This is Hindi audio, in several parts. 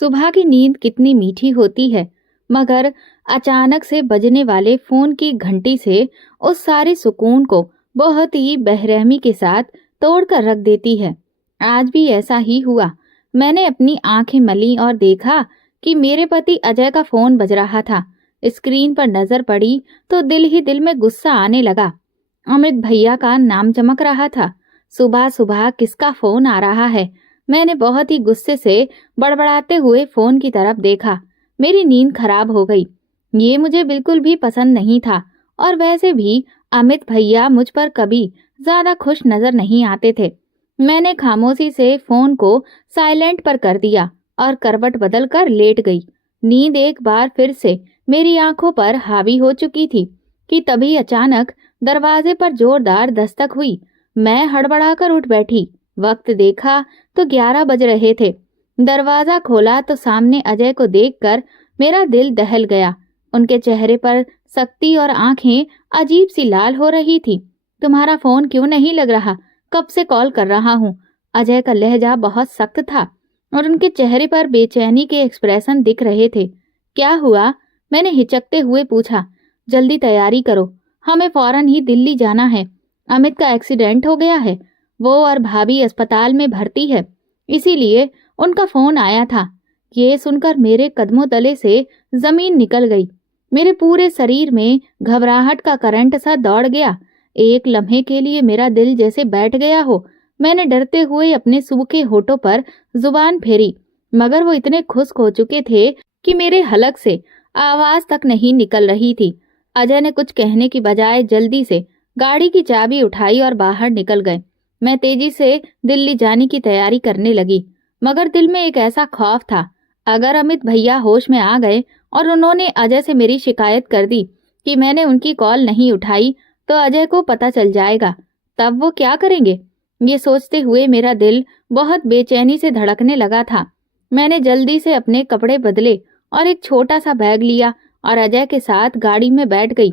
सुबह की नींद कितनी मीठी होती है, मगर अचानक से बजने वाले फोन की घंटी से उस सारे सुकून को बहुत ही बेरहमी के साथ तोड़ कर रख देती है। आज भी ऐसा ही हुआ। मैंने अपनी आंखें मली और देखा कि मेरे पति अजय का फोन बज रहा था। स्क्रीन पर नजर पड़ी तो दिल ही दिल में गुस्सा आने लगा। अमित भैया का नाम चमक रहा था। सुबह सुबह किसका फोन आ रहा है? मैंने बहुत ही गुस्से से बड़बड़ाते हुए फोन की तरफ देखा। मेरी नींद खराब हो गई। ये मुझे बिल्कुल भी पसंद नहीं था, और वैसे भी अमित भैया मुझ पर कभी ज्यादा खुश नजर नहीं आते थे। मैंने खामोशी से फोन को साइलेंट पर कर दिया और करवट बदल कर लेट गई। नींद एक बार फिर से मेरी आंखों पर हावी हो चुकी थी कि तभी अचानक दरवाजे पर जोरदार दस्तक हुई। मैं हड़बड़ाकर उठ बैठी। वक्त देखा तो 11 बज रहे थे। दरवाजा खोला तो सामने अजय को देखकर मेरा दिल दहल गया। उनके चेहरे पर सख्ती और आंखें अजीब सी लाल हो रही थी। तुम्हारा फोन क्यों नहीं लग रहा? कब से कॉल कर रहा हूँ। अजय का लहजा बहुत सख्त था और उनके चेहरे पर बेचैनी के एक्सप्रेशन दिख रहे थे। क्या हुआ? मैंने हिचकते हुए पूछा। जल्दी तैयारी करो, हमें फौरन ही दिल्ली जाना है। अमित का एक्सीडेंट हो गया है। वो और भाभी अस्पताल में भर्ती है, इसीलिए उनका फोन आया था। ये सुनकर मेरे कदमों तले से जमीन निकल गई। मेरे पूरे शरीर में घबराहट का करंट सा दौड़ गया। एक लम्हे के लिए मेरा दिल जैसे बैठ गया हो। मैंने डरते हुए अपने सूखे होठों पर जुबान फेरी, मगर वो इतने खुश्क हो चुके थे कि मेरे हलक से आवाज तक नहीं निकल रही थी। अजय ने कुछ कहने की बजाय जल्दी से गाड़ी की चाबी उठाई और बाहर निकल गए। मैं तेजी से दिल्ली जाने की तैयारी करने लगी, मगर दिल में एक ऐसा खौफ था, अगर अमित भैया होश में आ गए और उन्होंने अजय से मेरी शिकायत कर दी कि मैंने उनकी कॉल नहीं उठाई, तो अजय को पता चल जाएगा। तब वो क्या करेंगे? ये सोचते हुए मेरा दिल बहुत बेचैनी से धड़कने लगा था। मैंने जल्दी से अपने कपड़े बदले और एक छोटा सा बैग लिया और अजय के साथ गाड़ी में बैठ गई।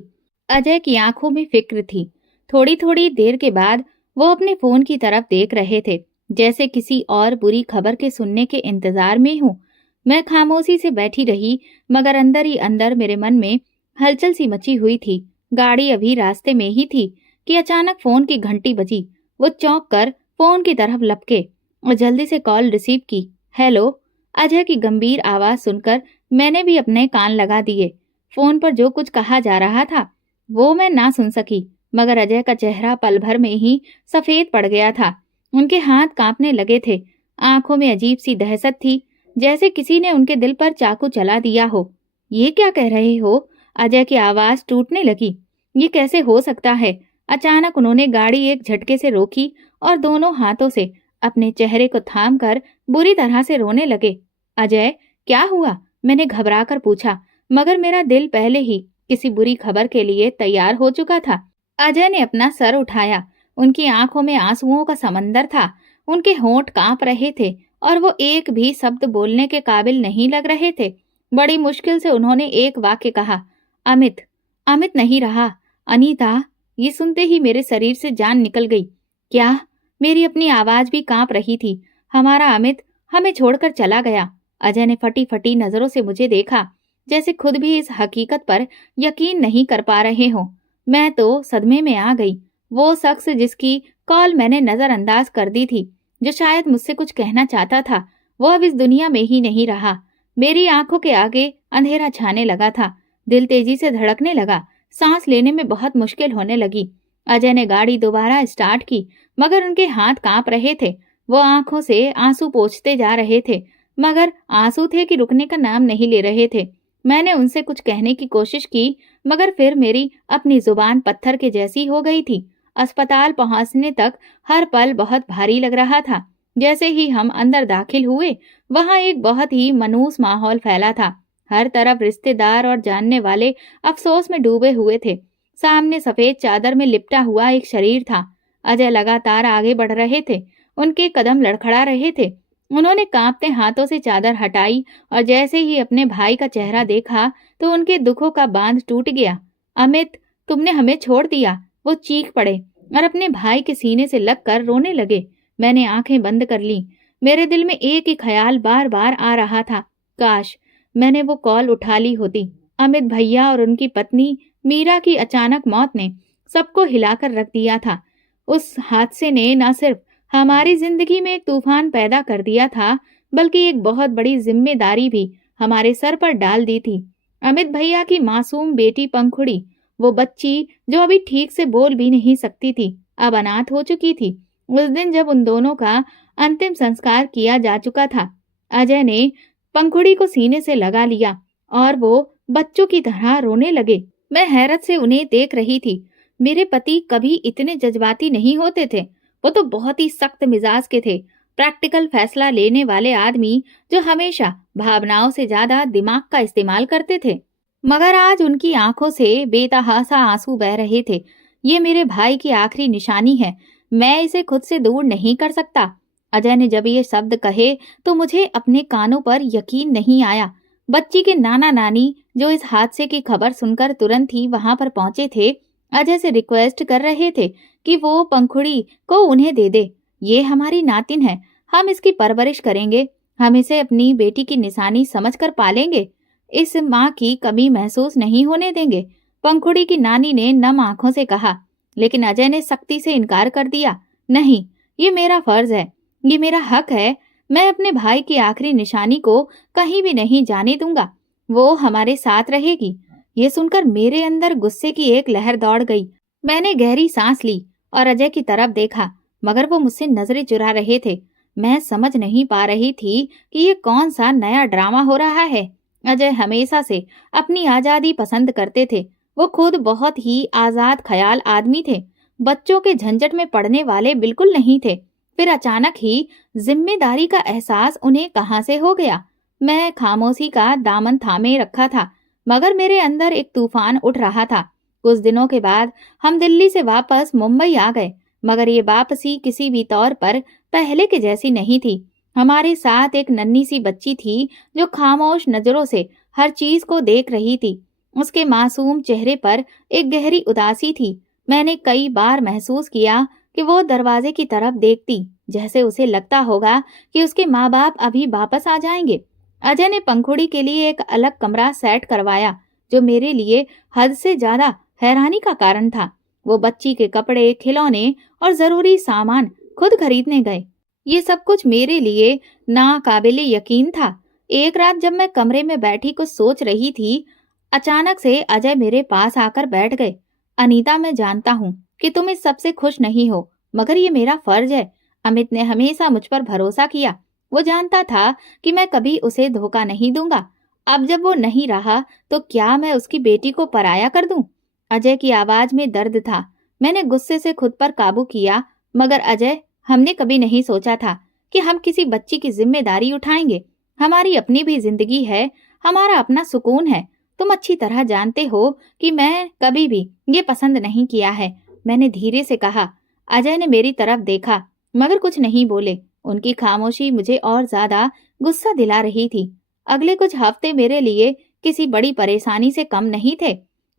अजय की आंखों में फिक्र थी। थोड़ी थोड़ी देर के बाद वो अपने फोन की तरफ देख रहे थे, जैसे किसी और बुरी खबर के सुनने के इंतजार में हूँ। मैं खामोशी से बैठी रही, मगर अंदर ही अंदर मेरे मन में हलचल सी मची हुई थी। गाड़ी अभी रास्ते में ही थी कि अचानक फोन की घंटी बजी। वो चौंक कर फोन की तरफ लपके और जल्दी से कॉल रिसीव की। हेलो। अजय की गंभीर आवाज सुनकर मैंने भी अपने कान लगा दिए। फोन पर जो कुछ कहा जा रहा था वो मैं ना सुन सकी, मगर अजय का चेहरा पल भर में ही सफेद पड़ गया था। उनके हाथ कांपने लगे थे। आंखों में अजीब सी दहशत थी, जैसे किसी ने उनके दिल पर चाकू चला दिया हो। ये क्या कह रहे हो? अजय की आवाज टूटने लगी। ये कैसे हो सकता है? अचानक उन्होंने गाड़ी एक झटके से रोकी और दोनों हाथों से अपने चेहरे को थाम कर बुरी तरह से रोने लगे। अजय, क्या हुआ? मैंने घबरा कर पूछा, मगर मेरा दिल पहले ही किसी बुरी खबर के लिए तैयार हो चुका था। अजय ने अपना सर उठाया। उनकी आंखों में आंसुओं का समंदर था। उनके होंठ कांप रहे थे और वो एक भी शब्द बोलने के काबिल नहीं लग रहे थे। बड़ी मुश्किल से उन्होंने एक वाक्य कहा, अमित। अमित नहीं रहा, अनीता। ये सुनते ही मेरे शरीर से जान निकल गई। क्या? मेरी अपनी आवाज भी कांप रही थी। हमारा अमित हमें छोड़कर चला गया। अजय ने फटी फटी नजरों से मुझे देखा, जैसे खुद भी इस हकीकत पर यकीन नहीं कर पा रहे हो। मैं तो सदमे में आ गई। वो शख्स जिसकी कॉल मैंने नजरअंदाज कर दी थी, जो शायद मुझसे कुछ कहना चाहता था, वो अब इस दुनिया में ही नहीं रहा। मेरी आंखों के आगे अंधेरा छाने लगा था। दिल तेजी से धड़कने लगा। सांस लेने में बहुत मुश्किल होने लगी। अजय ने गाड़ी दोबारा स्टार्ट की, मगर उनके हाथ कांप रहे थे। वो आंखों से आंसू पोंछते जा रहे थे, मगर आंसू थे कि रुकने का नाम नहीं ले रहे थे। मैंने उनसे कुछ कहने की कोशिश की, मगर फिर मेरी अपनी जुबान पत्थर के जैसी हो गई थी। अस्पताल पहुंचने तक हर पल बहुत भारी लग रहा था। जैसे ही हम अंदर दाखिल हुए, वहां एक बहुत ही मनूस माहौल फैला था। हर तरफ रिश्तेदार और जानने वाले अफसोस में डूबे हुए थे। सामने सफेद चादर में लिपटा हुआ एक शरीर था। अजय लगातार आगे बढ़ रहे थे। उनके कदम लड़खड़ा रहे थे। उन्होंने कांपते हाथों से चादर हटाई और जैसे ही अपने भाई का चेहरा देखा तो उनके दुखों का बांध टूट गया। अमित, तुमने हमें छोड़ दिया। वो चीख पड़े और अपने भाई के सीने से लगकर रोने लगे। मैंने आंखें बंद कर ली। मेरे दिल में एक ही ख्याल बार बार आ रहा था, काश मैंने वो कॉल उठा ली होती। अमित भैया और उनकी पत्नी मीरा की अचानक मौत ने सबको हिलाकर रख दिया था। उस हादसे ने न सिर्फ हमारी जिंदगी में एक तूफान पैदा कर दिया था, बल्कि एक बहुत बड़ी जिम्मेदारी भी हमारे सर पर डाल दी थी। अमित भैया की मासूम बेटी पंखुड़ी, वो बच्ची जो अभी ठीक से बोल भी नहीं सकती थी, अब अनाथ हो चुकी थी। उस दिन जब उन दोनों का अंतिम संस्कार किया जा चुका था, अजय ने पंखुड़ी को सीने से लगा लिया और वो बच्चों की तरह रोने लगे। मैं हैरत से उन्हें देख रही थी। मेरे पति कभी इतने जज्बाती नहीं होते थे। वो तो बहुत ही सख्त मिजाज के थे, प्रैक्टिकल फैसला लेने वाले आदमी जो हमेशा भावनाओं से ज्यादा दिमाग का इस्तेमाल करते थे। मगर आज उनकी आंखों से बेतहासा आंसू बह रहे थे। ये मेरे भाई की आखिरी निशानी है, मैं इसे खुद से दूर नहीं कर सकता। अजय ने जब ये शब्द कहे तो मुझे अपने कानों पर यकीन नहीं आया। बच्ची के नाना नानी जो इस हादसे की खबर सुनकर तुरंत ही वहां पर पहुंचे थे, अजय से रिक्वेस्ट कर रहे थे कि वो पंखुड़ी को उन्हें दे दे। ये हमारी नातिन है, हम इसकी परवरिश करेंगे, हम इसे अपनी बेटी की निशानी समझकर पालेंगे, इस माँ की कमी महसूस नहीं होने देंगे, पंखुड़ी की नानी ने नम आंखों से कहा। लेकिन अजय ने सख्ती से इनकार कर दिया। नहीं, ये मेरा फर्ज है, ये मेरा हक है, मैं अपने भाई की आखिरी निशानी को कहीं भी नहीं जाने दूंगा, वो हमारे साथ रहेगी। ये सुनकर मेरे अंदर गुस्से की एक लहर दौड़ गई। मैंने गहरी सांस ली और अजय की तरफ देखा, मगर वो मुझसे नजरें चुरा रहे थे। मैं समझ नहीं पा रही थी कि ये कौन सा नया ड्रामा हो रहा है। अजय हमेशा से अपनी आजादी पसंद करते थे। वो खुद बहुत ही आजाद ख्याल आदमी थे, बच्चों के झंझट में पड़ने वाले बिल्कुल नहीं थे। फिर अचानक ही जिम्मेदारी का एहसास उन्हें कहां से हो गया। मैं खामोशी का दामन थामे रखा था, मगर मेरे अंदर एक तूफान उठ रहा था। कुछ दिनों के बाद हम दिल्ली से वापस मुंबई आ गए, मगर ये वापसी किसी भी तौर पर पहले के जैसी नहीं थी। हमारे साथ एक नन्ही सी बच्ची थी जो खामोश नजरों से हर चीज को देख रही थी। उसके मासूम चेहरे पर एक गहरी उदासी थी। मैंने कई बार महसूस किया कि वो दरवाजे की तरफ देखती, जैसे उसे लगता होगा कि उसके माँ बाप अभी वापस आ जाएंगे। अजय ने पंखुड़ी के लिए एक अलग कमरा सेट करवाया, जो मेरे लिए हद से ज्यादा हैरानी का कारण था। वो बच्ची के कपड़े, खिलौने और जरूरी सामान खुद खरीदने गए। ये सब कुछ मेरे लिए नाकाबिले यकीन था। एक रात जब मैं कमरे में बैठी कुछ सोच रही थी, अचानक से अजय मेरे पास आकर बैठ गए। अनीता, मैं जानता हूँ कि तुम इस सबसे खुश नहीं हो, मगर ये मेरा फर्ज है। अमित ने हमेशा मुझ पर भरोसा किया। वो जानता था कि मैं कभी उसे धोखा नहीं दूंगा। अब जब वो नहीं रहा तो क्या मैं उसकी बेटी को पराया कर दूं? अजय की आवाज में दर्द था। मैंने गुस्से से खुद पर काबू किया। मगर अजय, हमने कभी नहीं सोचा था कि हम किसी बच्ची की जिम्मेदारी उठाएंगे। हमारी अपनी भी जिंदगी है, हमारा अपना सुकून है। तुम अच्छी तरह जानते हो कि मैं कभी भी ये पसंद नहीं किया है, मैंने धीरे से कहा। अजय ने मेरी तरफ देखा, मगर कुछ नहीं बोले। उनकी खामोशी मुझे और ज्यादा गुस्सा दिला रही थी। अगले कुछ हफ्ते मेरे लिए किसी बड़ी परेशानी से कम नहीं थे।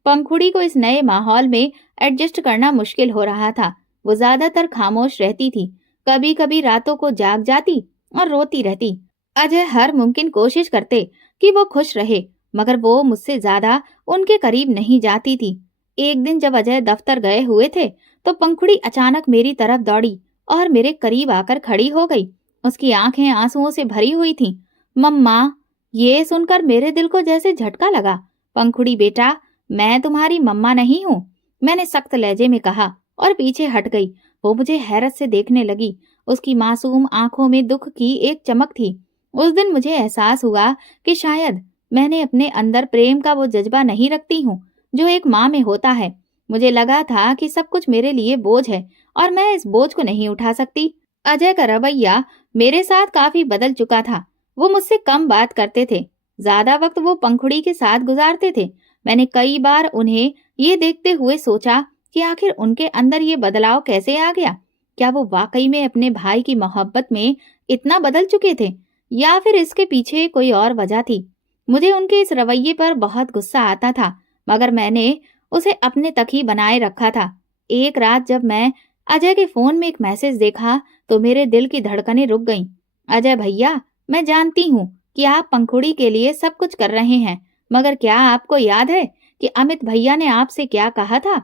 पंखुड़ी को इस नए माहौल में एडजस्ट करना मुश्किल हो रहा था। वो ज्यादातर खामोश रहती थी, कभी कभी रातों को जाग जाती और रोती रहती। अजय हर मुमकिन कोशिश करते कि वो खुश रहे, मगर वो मुझसे ज्यादा उनके करीब नहीं जाती थी। एक दिन जब अजय दफ्तर गए हुए थे, तो पंखुड़ी अचानक मेरी तरफ दौड़ी और मेरे करीब आकर खड़ी हो गई। उसकी आंखें आंसुओं से भरी हुई थीं। मम्मा, ये सुनकर मेरे दिल को जैसे झटका लगा। पंखुड़ी बेटा, मैं तुम्हारी मम्मा नहीं हूँ, मैंने सख्त लहजे में कहा और पीछे हट गई। वो मुझे हैरत से देखने लगी। उसकी मासूम आंखों में दुख की एक चमक थी। उस दिन मुझे एहसास हुआ कि शायद मैंने अपने अंदर प्रेम का वो जज्बा नहीं रखती हूँ जो एक माँ में होता है। मुझे लगा था कि सब कुछ मेरे लिए बोझ है और मैं इस बोझ को नहीं उठा सकती। अजय का रवैया मेरे साथ काफी बदल चुका था। वो मुझसे कम बात करते थे, ज्यादा वक्त वो पंखुड़ी के साथ गुजारते थे। मैंने कई बार उन्हें ये देखते हुए सोचा कि आखिर उनके अंदर ये बदलाव कैसे आ गया। क्या वो वाकई में अपने भाई की मोहब्बत में इतना बदल चुके थे, या फिर इसके पीछे कोई और वजह थी। मुझे उनके इस रवैये पर बहुत गुस्सा आता था, मगर मैंने उसे अपने तक ही बनाए रखा था। एक रात जब मैं अजय के फोन में एक मैसेज देखा तो मेरे दिल की धड़कनें रुक गईं। अजय भैया, मैं जानती हूँ कि आप पंखुड़ी के लिए सब कुछ कर रहे हैं, मगर क्या आपको याद है कि अमित भैया ने आपसे क्या कहा था?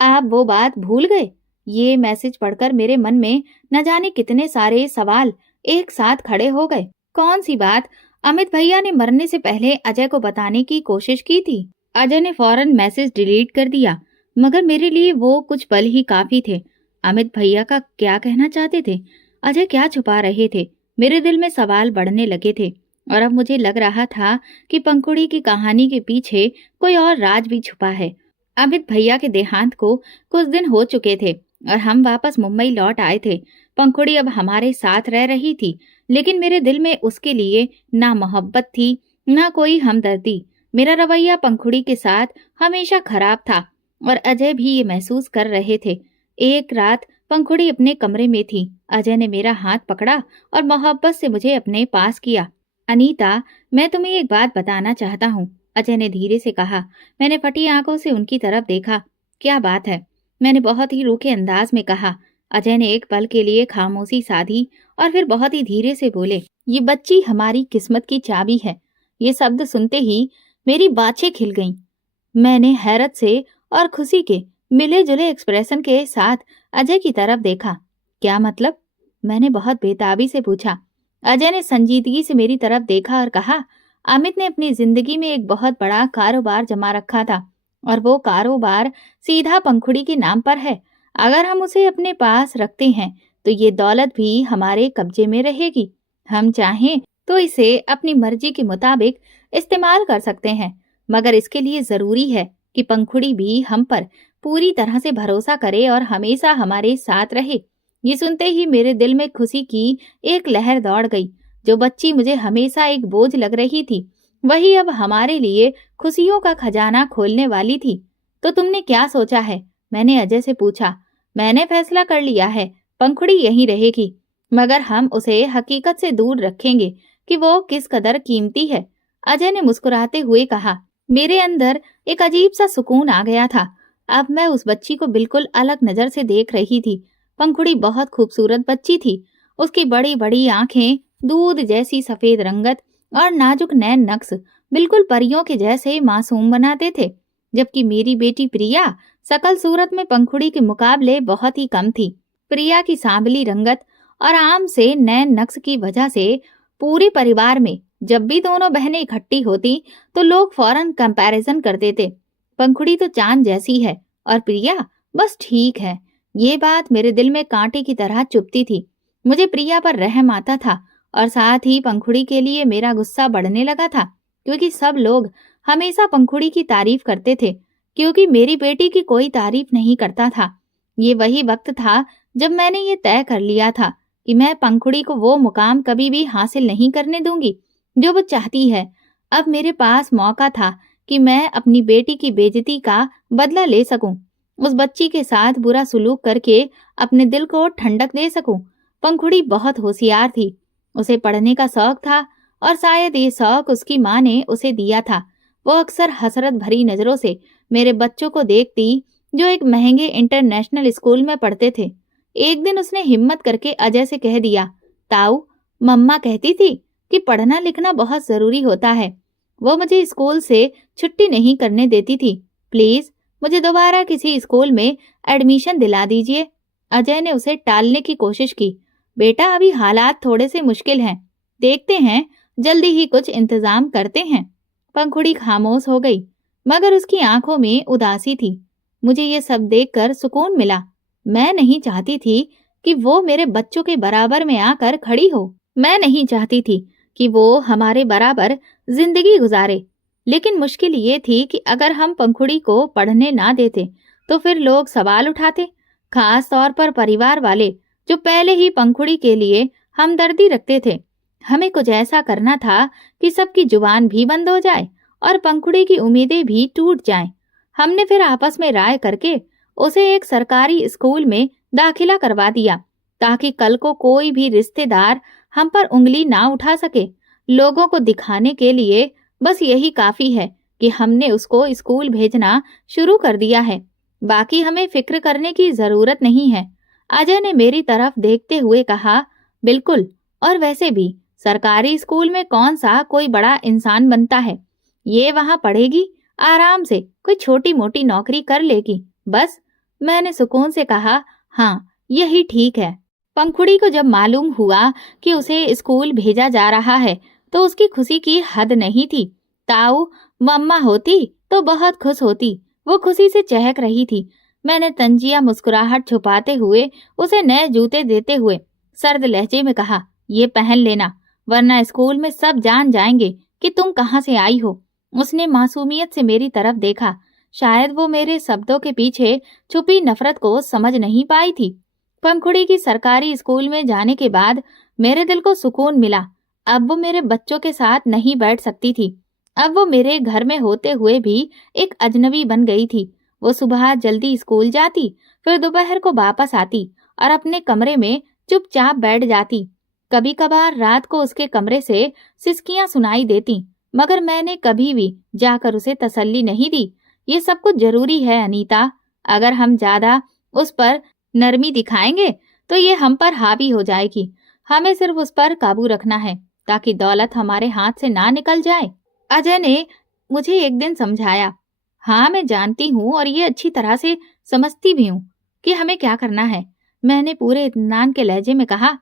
आप वो बात भूल गए? ये मैसेज पढ़कर मेरे मन में न जाने कितने सारे सवाल एक साथ खड़े हो गए। कौन सी बात अमित भैया ने मरने से पहले अजय को बताने की कोशिश की थी? अजय ने फौरन मैसेज डिलीट कर दिया, मगर मेरे लिए वो कुछ पल ही काफी थे। अमित भैया का क्या कहना चाहते थे? अजय क्या छुपा रहे थे? मेरे दिल में सवाल बढ़ने लगे थे और अब मुझे लग रहा था कि पंखुड़ी की कहानी के पीछे कोई और राज भी छुपा है। अमित भैया के देहांत को कुछ दिन हो चुके थे और हम वापस मुंबई लौट आए थे। पंखुड़ी अब हमारे साथ रह रही थी, लेकिन मेरे दिल में उसके लिए ना मोहब्बत थी, ना कोई हमदर्दी। मेरा रवैया पंखुड़ी के साथ हमेशा खराब था और अजय भी ये महसूस कर रहे थे। एक रात पंखुड़ी अपने कमरे में थी। अजय ने मेरा हाथ पकड़ा और मोहब्बत से मुझे अपने पास किया। अनीता, मैं तुम्हें एक बात बताना चाहता हूँ, अजय ने धीरे से कहा। मैंने फटी आंखों से उनकी तरफ देखा। क्या बात है? मैंने बहुत ही रूखे अंदाज में कहा। अजय ने एक पल के लिए खामोशी साधी और फिर बहुत ही धीरे से बोले, ये बच्ची हमारी किस्मत की चाबी है। ये शब्द सुनते ही मेरी बाछें खिल गईं। मैंने हैरत से और खुशी के मिले जुले एक्सप्रेशन के साथ अजय की तरफ देखा। क्या मतलब? मैंने बहुत बेताबी से पूछा। अजय ने संजीदगी से मेरी तरफ देखा और कहा, अमित ने अपनी जिंदगी में एक बहुत बड़ा कारोबार जमा रखा था और वो कारोबार सीधा पंखुड़ी के नाम पर है। अगर हम उसे अपने पास रखते हैं तो ये दौलत भी हमारे कब्जे में रहेगी। हम चाहें तो इसे अपनी मर्जी के मुताबिक इस्तेमाल कर सकते हैं, मगर इसके लिए जरूरी है कि पंखुड़ी भी हम पर पूरी तरह से भरोसा करे और हमेशा हमारे साथ रहे। ये सुनते ही मेरे दिल में खुशी की एक लहर दौड़ गई। जो बच्ची मुझे हमेशा एक बोझ लग रही थी, वही अब हमारे लिए खुशियों का खजाना खोलने वाली थी। तो तुमने क्या सोचा है? मैंने अजय से पूछा। मैंने फैसला कर लिया है, पंखुड़ी यहीं रहेगी, मगर हम उसे हकीकत से दूर रखेंगे कि वो किस कदर कीमती है। अजय ने मुस्कुराते हुए कहा। मेरे अंदर एक अजीब सा सुकून आ गया था। अब मैं उस बच्ची को बिल्कुल अलग नजर से देख रही थी। पंखुड़ी बहुत खूबसूरत बच्ची थी। उसकी बड़ी बड़ी आंखें, दूध जैसी सफेद रंगत और नाजुक नैन नक्श बिल्कुल परियों के जैसे मासूम बनाते थे, जबकि मेरी बेटी प्रिया सकल सूरत में पंखुड़ी के मुकाबले बहुत ही कम थी। प्रिया की सांवली रंगत और आम से नैन नक्श की वजह से पूरे परिवार में जब भी दोनों बहनें इकट्ठी होती तो लोग फौरन कंपैरिजन करते थे। पंखुड़ी तो चांद जैसी है और प्रिया बस ठीक है। ये बात मेरे दिल में कांटे की तरह चुभती थी। मुझे प्रिया पर रहम आता था और साथ ही पंखुड़ी के लिए मेरा गुस्सा बढ़ने लगा था, क्योंकि सब लोग हमेशा पंखुड़ी की तारीफ करते थे, क्योंकि मेरी बेटी की कोई तारीफ नहीं करता था। ये वही वक्त था जब मैंने ये तय कर लिया था कि मैं पंखुड़ी को वो मुकाम कभी भी हासिल नहीं करने दूंगी जो वो चाहती है। अब मेरे पास मौका था कि मैं अपनी बेटी की बेइज्जती का बदला ले सकूं, उस बच्ची के साथ बुरा सुलूक करके अपने दिल को ठंडक दे सकूं। पंखुड़ी बहुत होशियार थी, उसे पढ़ने का शौक था और शायद ये शौक उसकी माँ ने उसे दिया था। वो अक्सर हसरत भरी नजरों से मेरे बच्चों को देखती जो एक महंगे इंटरनेशनल स्कूल में पढ़ते थे। एक दिन उसने हिम्मत करके अजय से कह दिया, ताऊ, मम्मा कहती थी कि पढ़ना लिखना बहुत जरूरी होता है। वो मुझे स्कूल से छुट्टी नहीं करने देती थी। प्लीज मुझे दोबारा किसी स्कूल में एडमिशन दिला दीजिए। अजय ने उसे टालने की कोशिश की। बेटा, अभी हालात थोड़े से मुश्किल हैं, देखते हैं, जल्दी ही कुछ इंतजाम करते हैं। पंखुड़ी खामोश हो गई, मगर उसकी आंखों में उदासी थी। मुझे ये सब देखकर सुकून मिला। मैं नहीं चाहती थी कि वो मेरे बच्चों के बराबर में आकर खड़ी हो। मैं नहीं चाहती थी कि वो हमारे बराबर जिंदगी गुजारे। लेकिन मुश्किल ये थी कि अगर हम पंखुड़ी को पढ़ने ना देते तो फिर लोग सवाल उठाते, खास तौर पर परिवार वाले जो पहले ही पंखुड़ी के लिए हमदर्दी रखते थे। हमें कुछ ऐसा करना था कि सबकी जुबान भी बंद हो जाए और पंखुड़ी की उम्मीदें भी टूट जाएं। हमने फिर आपस में राय करके उसे एक सरकारी स्कूल में दाखिला करवा दिया, ताकि कल को कोई भी रिश्तेदार हम पर उंगली ना उठा सके। लोगों को दिखाने के लिए बस यही काफी है कि हमने उसको स्कूल भेजना शुरू कर दिया है। बाकी हमें फिक्र करने की जरूरत नहीं है। अजय ने मेरी तरफ देखते हुए कहा, बिल्कुल, और वैसे भी सरकारी स्कूल में कौन सा कोई बड़ा इंसान बनता है। ये वहां पढ़ेगी, आराम से कोई छोटी मोटी नौकरी कर लेगी, बस। मैंने सुकून से कहा, हाँ यही ठीक है। पंखुड़ी को जब मालूम हुआ कि उसे स्कूल भेजा जा रहा है तो उसकी खुशी की हद नहीं थी। ताऊ मम्मा होती तो बहुत खुश होती, वो खुशी से चहक रही थी। मैंने तंजिया मुस्कुराहट छुपाते हुए उसे नए जूते देते हुए सर्द लहजे में कहा, ये पहन लेना, वरना स्कूल में सब जान जाएंगे कि तुम कहाँ से आई हो। उसने मासूमियत से मेरी तरफ देखा। शायद वो मेरे शब्दों के पीछे छुपी नफरत को समझ नहीं पाई थी। पंखुड़ी की सरकारी स्कूल में जाने के बाद मेरे दिल को सुकून मिला। अब वो मेरे बच्चों के साथ नहीं बैठ सकती थी। अब वो मेरे घर में होते हुए भी एक अजनबी बन गई थी। वो सुबह जल्दी स्कूल जाती, फिर दोपहर को वापस आती और अपने कमरे में चुपचाप बैठ जाती। कभी कभार रात को उसके कमरे से सिसकियां सुनाई देती, मगर मैंने कभी भी जाकर उसे तसल्ली नहीं दी। ये सब कुछ जरूरी है अनीता। अगर हम ज्यादा उस पर नरमी दिखाएंगे तो ये हम पर हावी हो जाएगी। हमें सिर्फ उस पर काबू रखना है ताकि दौलत हमारे हाथ से ना निकल जाए। अजय ने मुझे एक दिन समझाया। हाँ मैं जानती हूँ और ये अच्छी तरह से समझती भी हूँ कि हमें क्या करना है। मैंने पूरे इत्मीनान के लहजे में कहा,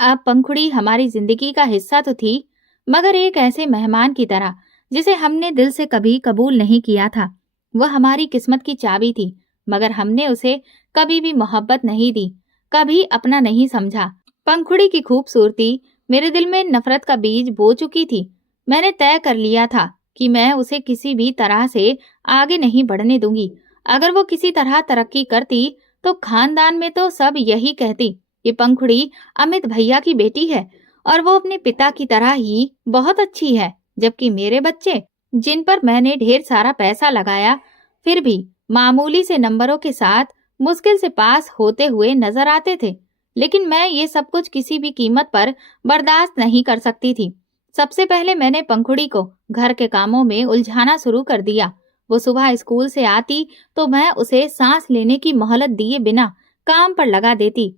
अब पंखुड़ी हमारी जिंदगी का हिस्सा तो थी, मगर एक ऐसे मेहमान की तरह जिसे हमने दिल से कभी कबूल नहीं किया था। वह हमारी किस्मत की चाबी थी, मगर हमने उसे कभी भी मोहब्बत नहीं दी, कभी अपना नहीं समझा। पंखुड़ी की खूबसूरती मेरे दिल में नफरत का बीज बो चुकी थी। मैंने तय कर लिया था कि मैं उसे किसी भी तरह से आगे नहीं बढ़ने दूंगी। अगर वो किसी तरह तरक्की करती तो खानदान में तो सब यही कहती कि पंखुड़ी अमित भैया की बेटी है और वो अपने पिता की तरह ही बहुत अच्छी है। जबकि मेरे बच्चे, जिन पर मैंने ढेर सारा पैसा लगाया, फिर भी मामूली से नंबरों के साथ मुश्किल से पास होते हुए नजर आते थे। लेकिन मैं ये सब कुछ किसी भी कीमत पर बर्दाश्त नहीं कर सकती थी। सबसे पहले मैंने पंखुड़ी को घर के कामों में उलझाना शुरू कर दिया। वो सुबह स्कूल से आती तो मैं उसे सांस लेने की मोहलत दिए बिना काम पर लगा देती।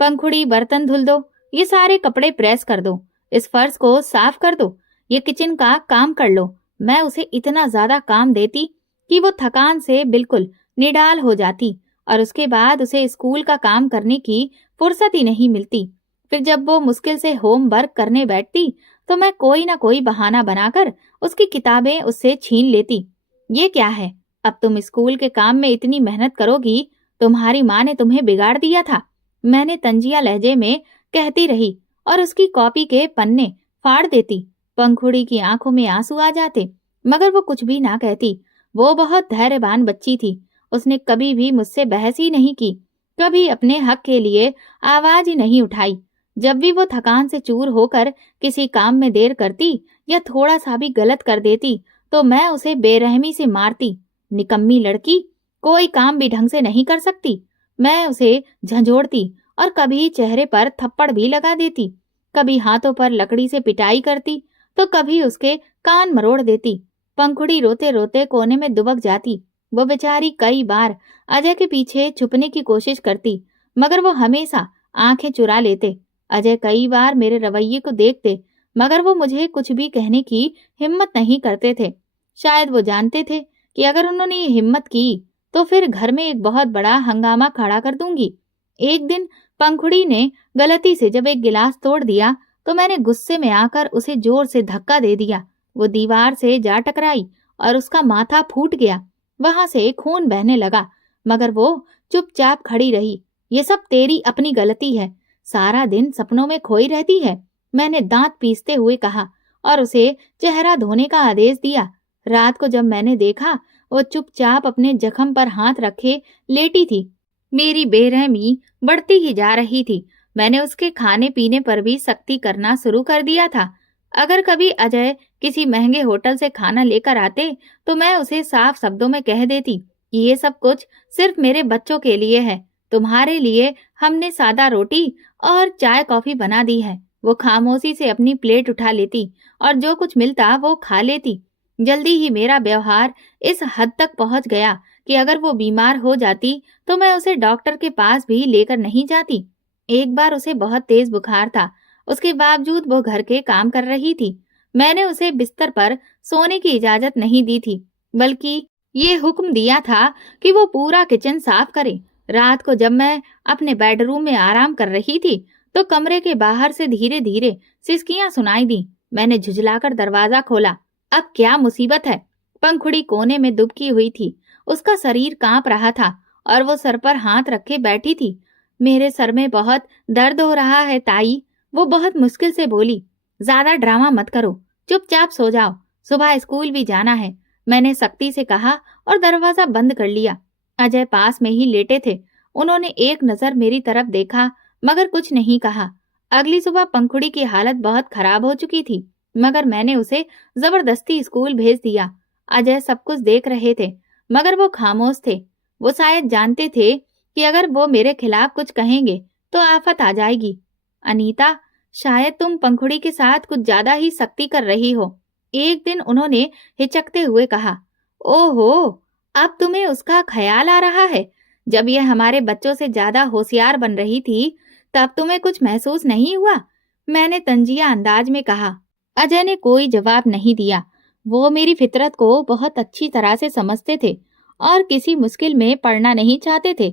पंखुड़ी बर्तन धुल दो, ये सारे कपड़े प्रेस कर दो, इस फर्श को साफ कर दो, ये किचन का काम कर लो। मैं उसे इतना ज्यादा काम देती कि वो थकान से बिल्कुल निडाल हो जाती और उसके बाद उसे स्कूल का काम करने की फुर्सत ही नहीं मिलती। फिर जब वो मुश्किल से होमवर्क करने बैठती तो मैं कोई ना कोई बहाना बनाकर उसकी किताबें उससे छीन लेती। ये क्या है, अब तुम स्कूल के काम में इतनी मेहनत करोगी, तुम्हारी माँ ने तुम्हें बिगाड़ दिया था, मैंने तंजिया लहजे में कहती रही और उसकी कॉपी के पन्ने फाड़ देती। पंखुड़ी की आंखों में आंसू आ जाते, मगर वो कुछ भी ना कहती। वो बहुत धैर्यवान बच्ची थी। उसने कभी भी मुझसे बहस ही नहीं की, कभी अपने हक के लिए आवाज ही नहीं उठाई। जब भी वो थकान से चूर होकर किसी काम में देर करती या थोड़ा सा भी गलत कर देती तो मैं उसे बेरहमी से मारती। निकम्मी लड़की, कोई काम भी ढंग से नहीं कर सकती। मैं उसे झंझोड़ती और कभी चेहरे पर थप्पड़ भी लगा देती, कभी हाथों पर लकड़ी से पिटाई करती तो कभी उसके कान मरोड़ देती। पंखुड़ी रोते रोते कोने में दुबक जाती। वो बेचारी कई बार अजय के पीछे छुपने की कोशिश करती, मगर वो हमेशा आंखें चुरा लेते। अजय कई बार मेरे रवैये को देखते, मगर वो मुझे कुछ भी कहने की हिम्मत नहीं करते थे। शायद वो जानते थे कि अगर उन्होंने ये हिम्मत की तो फिर घर में एक बहुत बड़ा हंगामा खड़ा कर दूंगी। एक दिन पंखुड़ी ने गलती से जब एक गिलास तोड़ दिया तो मैंने गुस्से में आकर उसे जोर से धक्का दे दिया। वो दीवार से जा टकराई और उसका माथा फूट गया। वहां से खून बहने लगा, मगर वो चुपचाप खड़ी रही। ये सब तेरी अपनी गलती है, सारा दिन सपनों में खोई रहती है, मैंने दांत पीसते हुए कहा और उसे चेहरा धोने का आदेश दिया। रात को जब मैंने देखा, वो चुपचाप अपने जख्म पर हाथ रखे लेटी थी। मेरी बेरहमी बढ़ती ही जा रही थी। मैंने उसके खाने पीने पर भी सख्ती करना शुरू कर दिया था। अगर कभी अजय किसी महंगे होटल से खाना लेकर आते तो मैं उसे साफ शब्दों में कह देती कि ये सब कुछ सिर्फ मेरे बच्चों के लिए है, तुम्हारे लिए हमने सादा रोटी और चाय कॉफी बना दी है। वो खामोशी से अपनी प्लेट उठा लेती और जो कुछ मिलता वो खा लेती। जल्दी ही मेरा व्यवहार इस हद तक पहुंच गया कि अगर वो बीमार हो जाती तो मैं उसे डॉक्टर के पास भी लेकर नहीं जाती। एक बार उसे बहुत तेज बुखार था उसके बावजूद वो घर के काम कर रही थी। मैंने उसे बिस्तर पर सोने की इजाजत नहीं दी थी, बल्कि ये हुक्म दिया था कि वो पूरा किचन साफ करे। रात को जब मैं अपने बेडरूम में आराम कर रही थी, तो कमरे के बाहर से धीरे धीरे सिसकियां सुनाई दी। मैंने झुझलाकर दरवाजा खोला। अब क्या मुसीबत है? पंखुड़ी कोने में दुबकी हुई थी। उसका शरीर कांप रहा था और वो सर पर हाथ रखे बैठी थी। मेरे सर में बहुत दर्द हो रहा है ताई, वो बहुत मुश्किल से बोली। ज्यादा ड्रामा मत करो, चुपचाप सो जाओ, सुबह स्कूल भी जाना है, मैंने सख्ती से कहा और दरवाजा बंद कर लिया। अजय पास में ही लेटे थे। उन्होंने एक नजर मेरी तरफ देखा, मगर कुछ नहीं कहा। अगली सुबह पंखुड़ी की हालत बहुत खराब हो चुकी थी, मगर मैंने उसे जबरदस्ती स्कूल भेज दिया। अजय सब कुछ देख रहे थे, मगर वो खामोश थे। वो शायद जानते थे कि अगर वो मेरे खिलाफ कुछ कहेंगे तो आफत आ जाएगी। अनीता, शायद तुम पंखुड़ी के साथ कुछ ज्यादा ही सख्ती कर रही हो, एक दिन उन्होंने हिचकते हुए कहा। ओहो, अब तुम्हें उसका ख्याल आ रहा है? जब यह हमारे बच्चों से ज्यादा होशियार बन रही थी, तब तुम्हें कुछ महसूस नहीं हुआ? मैंने तंजिया अंदाज में कहा। अजय ने कोई जवाब नहीं दिया। वो मेरी फितरत को बहुत अच्छी तरह से समझते थे और किसी मुश्किल में पड़ना नहीं चाहते थे।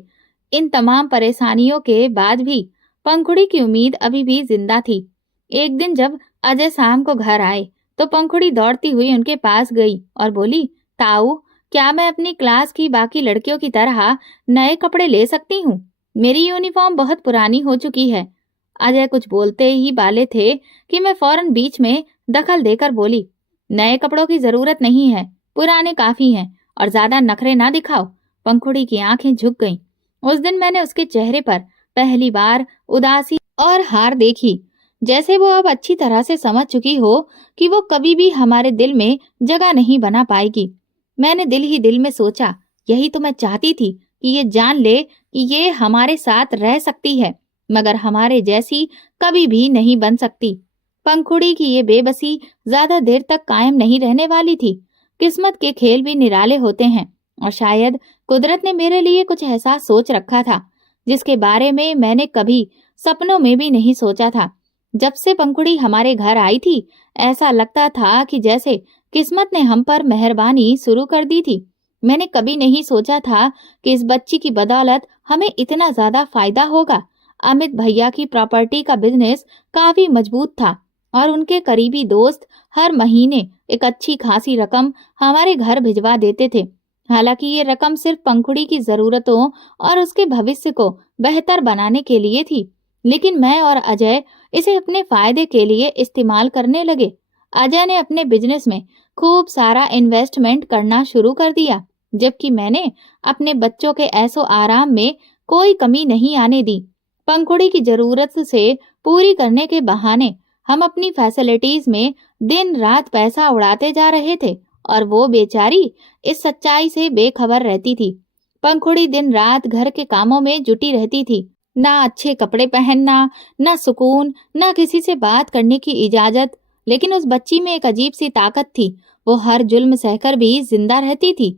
इन तमाम परेशानियों के बाद भी पंखुड़ी की उम्मीद अभी भी जिंदा थी। एक दिन जब अजय शाम को घर आए, तो पंखुड़ी दौड़ती हुई उनके पास गई और बोली, ताऊ, क्या मैं अपनी क्लास की बाकी लड़कियों की तरह नए कपड़े ले सकती हूँ? मेरी यूनिफॉर्म बहुत पुरानी हो चुकी है। अजय कुछ बोलते ही वाले थे कि मैं फौरन बीच में दखल देकर बोली, नए कपड़ों की जरूरत नहीं है, पुराने काफी हैं, और ज्यादा नखरे ना दिखाओ। पंखुड़ी की आंखें झुक गईं। उस दिन मैंने उसके चेहरे पर पहली बार उदासी और हार देखी, जैसे वो अब अच्छी तरह से समझ चुकी हो कि वो कभी भी हमारे दिल में जगह नहीं बना पाएगी। मैंने दिल ही दिल में सोचा, यही तो मैं चाहती थी कि ये जान ले कि ये हमारे साथ रह सकती है, मगर हमारे जैसी कभी भी नहीं बन सकती। पंखुड़ी की ये बेबसी ज्यादा देर तक कायम नहीं रहने वाली थी। किस्मत के खेल भी निराले होते हैं, और शायद कुदरत ने मेरे लिए कुछ ऐसा सोच रखा था जिसके बारे में मैंने कभी सपनों में भी नहीं सोचा था। जब से पंखुड़ी हमारे घर आई थी, ऐसा लगता था कि जैसे किस्मत ने हम पर मेहरबानी शुरू कर दी थी। मैंने कभी नहीं सोचा था कि इस बच्ची की बदौलत हमें इतना ज्यादा फायदा होगा। अमित भैया की प्रॉपर्टी का बिजनेस काफी मजबूत था और उनके करीबी दोस्त हर महीने एक अच्छी खासी रकम हमारे घर भिजवा देते थे। हालांकि ये रकम सिर्फ पंखुड़ी की जरूरतों और उसके भविष्य को बेहतर बनाने के लिए थी, लेकिन मैं और अजय इसे अपने फायदे के लिए इस्तेमाल करने लगे। अजय ने अपने बिजनेस में खूब सारा इन्वेस्टमेंट करना शुरू कर दिया, जबकि मैंने अपने बच्चों के ऐसो आराम में कोई कमी नहीं आने दी। पंखुड़ी की जरूरत से पूरी करने के बहाने हम अपनी फैसिलिटीज में दिन रात पैसा उड़ाते जा रहे थे, और वो बेचारी इस सच्चाई से बेखबर रहती थी। पंखुड़ी दिन रात घर के कामों में जुटी रहती थी। ना अच्छे कपड़े पहनना, ना सुकून, ना किसी से बात करने की इजाजत। लेकिन उस बच्ची में एक अजीब सी ताकत थी। वो हर जुल्म सहकर भी जिंदा रहती थी।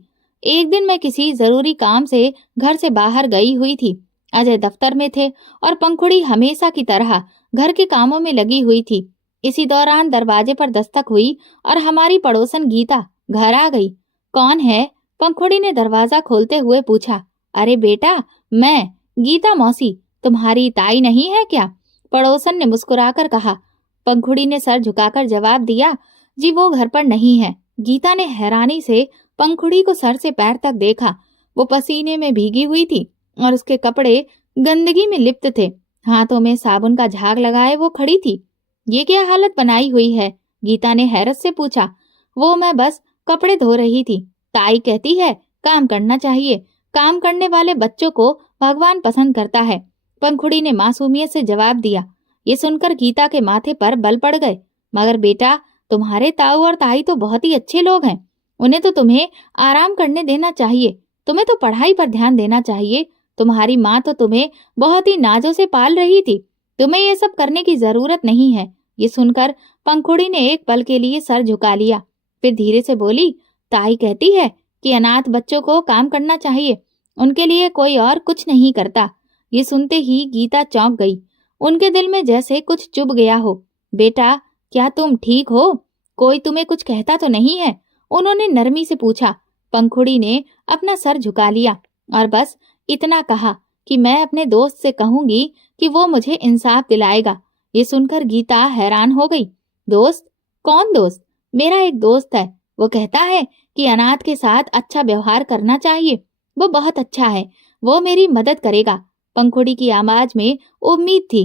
एक दिन मैं किसी जरूरी काम से घर से बाहर गई हुई थी। अजय दफ्तर में थे और पंखुड़ी हमेशा की तरह घर के कामों में लगी हुई थी। इसी दौरान दरवाजे पर दस्तक हुई और हमारी पड़ोसन गीता घर आ गई। कौन है? पंखुड़ी ने दरवाजा खोलते हुए पूछा। अरे बेटा, मैं गीता मौसी, तुम्हारी ताई नहीं है क्या? पड़ोसन ने मुस्कुराकर कहा। पंखुड़ी ने सर झुकाकर जवाब दिया, जी वो घर पर नहीं है। गीता ने हैरानी से पंखुड़ी को सर से पैर तक देखा। वो पसीने में भीगी हुई थी और उसके कपड़े गंदगी में लिप्त थे। हाथों में साबुन का झाग लगाए वो खड़ी थी। ये क्या हालत बनाई हुई है? गीता ने हैरत से पूछा। वो मैं बस कपड़े धो रही थी। ताई कहती है काम करना चाहिए, काम करने वाले बच्चों को भगवान पसंद करता है। पंखुड़ी ने मासूमियत से जवाब दिया। ये सुनकर गीता के माथे पर बल पड़ गए। मगर बेटा, तुम्हारे ताऊ और ताई तो बहुत ही अच्छे लोग हैं। उन्हें तो तुम्हें आराम करने देना चाहिए। तुम्हें तो पढ़ाई पर ध्यान देना चाहिए। तुम्हारी माँ तो तुम्हें बहुत ही नाजों से पाल रही थी। तुम्हें ये सब करने की जरूरत नहीं है। ये सुनकर पंखुड़ी ने एक पल के लिए सर झुका लिया, फिर धीरे से बोली, ताई कहती है कि अनाथ बच्चों को काम करना चाहिए, उनके लिए कोई और कुछ नहीं करता। ये सुनते ही गीता चौंक गई उनके दिल में जैसे कुछ चुभ गया हो। बेटा, क्या तुम ठीक हो? कोई तुम्हें कुछ कहता तो नहीं है? उन्होंने नरमी से पूछा। पंखुड़ी ने अपना सर झुका लिया और बस इतना कहा कि मैं अपने दोस्त से कहूंगी कि वो मुझे इंसाफ दिलाएगा। ये सुनकर गीता हैरान हो गई। दोस्त? कौन दोस्त? मेरा एक दोस्त है। वो कहता है कि अनाथ के साथ अच्छा व्यवहार करना चाहिए। वो बहुत अच्छा है। वो मेरी मदद करेगा। पंखुड़ी की आवाज में उम्मीद थी,